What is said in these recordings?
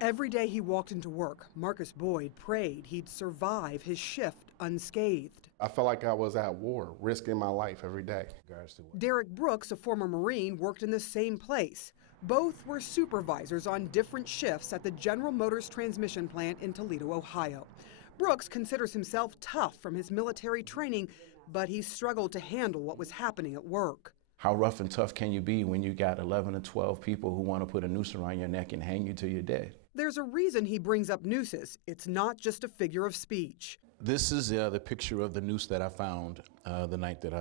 Every day he walked into work, Marcus Boyd prayed he'd survive his shift unscathed. I felt like I was at war, risking my life every day. Derek Brooks, a former Marine, worked in the same place. Both were supervisors on different shifts at the General Motors transmission plant in Toledo, Ohio. Brooks considers himself tough from his military training, but he struggled to handle what was happening at work. How rough and tough can you be when you got 11 or 12 people who want to put a noose around your neck and hang you till you're dead? There's a reason he brings up nooses. It's not just a figure of speech. This is the picture of the noose that I found the night that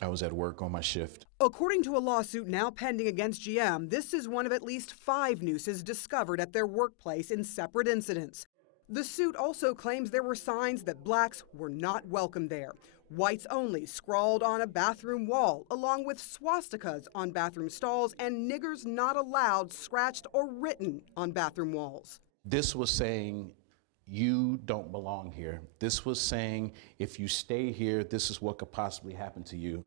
I was at work on my shift. According to a lawsuit now pending against GM, this is one of at least 5 nooses discovered at their workplace in separate incidents. The suit also claims there were signs that blacks were not welcome there. Whites only scrawled on a bathroom wall, along with swastikas on bathroom stalls and niggers not allowed scratched or written on bathroom walls. This was saying, you don't belong here. This was saying, if you stay here, this is what could possibly happen to you.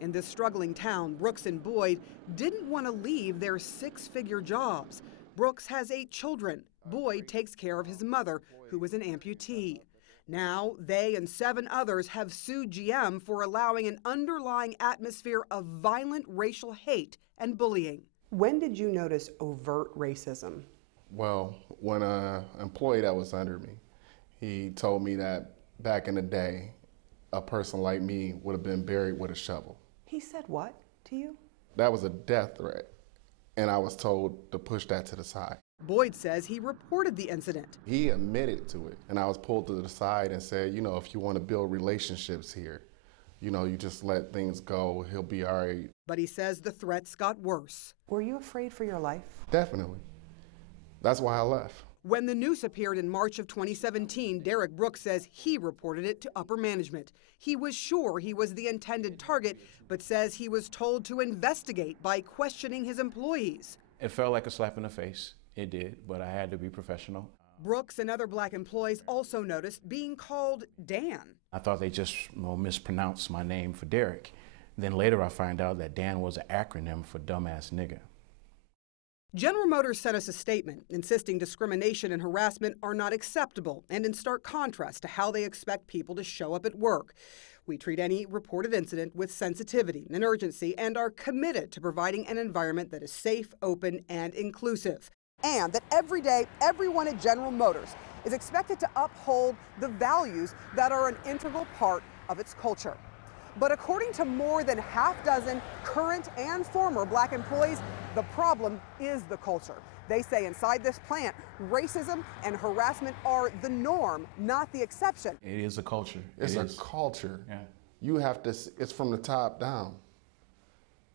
In this struggling town, Brooks and Boyd didn't want to leave their 6-figure jobs. Brooks has 8 children. Boyd takes care of his mother, who was an amputee. Now, they and 7 others have sued GM for allowing an underlying atmosphere of violent racial hate and bullying. When did you notice overt racism? Well, when an employee that was under me, he told me that back in the day, a person like me would have been buried with a shovel. He said what to you? That was a death threat, and I was told to push that to the side. Boyd says he reported the incident. He admitted to it, and I was pulled to the side and said, you know, if you want to build relationships here, you know, you just let things go, he'll be all right. But he says the threats got worse. Were you afraid for your life? Definitely. That's why I left. When the noose appeared in March of 2017, Derek Brooks says he reported it to upper management. He was sure he was the intended target, but says he was told to investigate by questioning his employees. It felt like a slap in the face. It did, but I had to be professional. Brooks and other black employees also noticed being called Dan. I thought they just mispronounced my name for Derek. Then later I find out that Dan was an acronym for dumbass nigga. General Motors sent us a statement insisting discrimination and harassment are not acceptable and in stark contrast to how they expect people to show up at work. We treat any reported incident with sensitivity and urgency and are committed to providing an environment that is safe, open, and inclusive. And that every day, everyone at General Motors is expected to uphold the values that are an integral part of its culture. But according to more than half dozen current and former black employees, the problem is the culture. They say inside this plant, racism and harassment are the norm, not the exception. It is a culture. It's a culture. Yeah. You have to, it's from the top down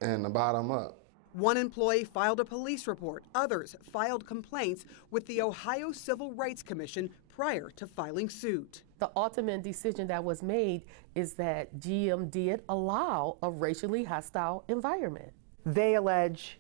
and the bottom up. One employee filed a police report. Others filed complaints with the Ohio Civil Rights Commission prior to filing suit. The ultimate decision that was made is that GM did allow a racially hostile environment. They allege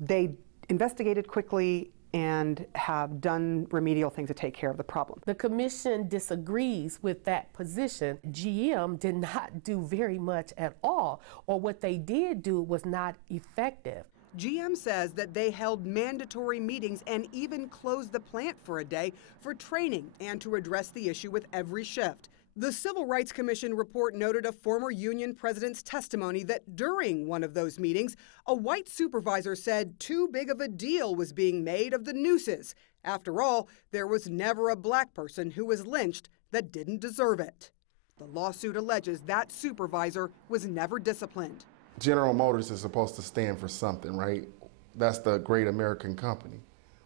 they investigated quickly and have done remedial things to take care of the problem. The commission disagrees with that position. GM did not do very much at all, or what they did do was not effective. GM says that they held mandatory meetings and even closed the plant for a day for training and to address the issue with every shift. The Civil Rights Commission report noted a former union president's testimony that during one of those meetings, a white supervisor said too big of a deal was being made of the nooses. After all, there was never a black person who was lynched that didn't deserve it. The lawsuit alleges that supervisor was never disciplined. General Motors is supposed to stand for something, right? That's the great American company.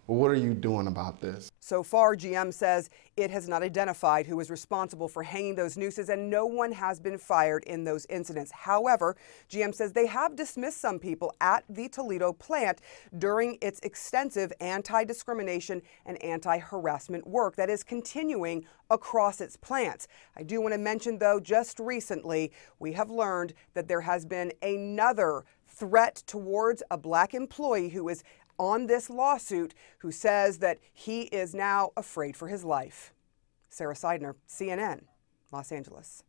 Well, what are you doing about this? So far, GM says it has not identified who is responsible for hanging those nooses, and no one has been fired in those incidents. However, GM says they have dismissed some people at the Toledo plant during its extensive anti-discrimination and anti-harassment work that is continuing across its plants. I do want to mention, though, just recently, we have learned that there has been another threat towards a black employee who is on this lawsuit, who says that he is now afraid for his life. Sarah Seidner, CNN, Los Angeles.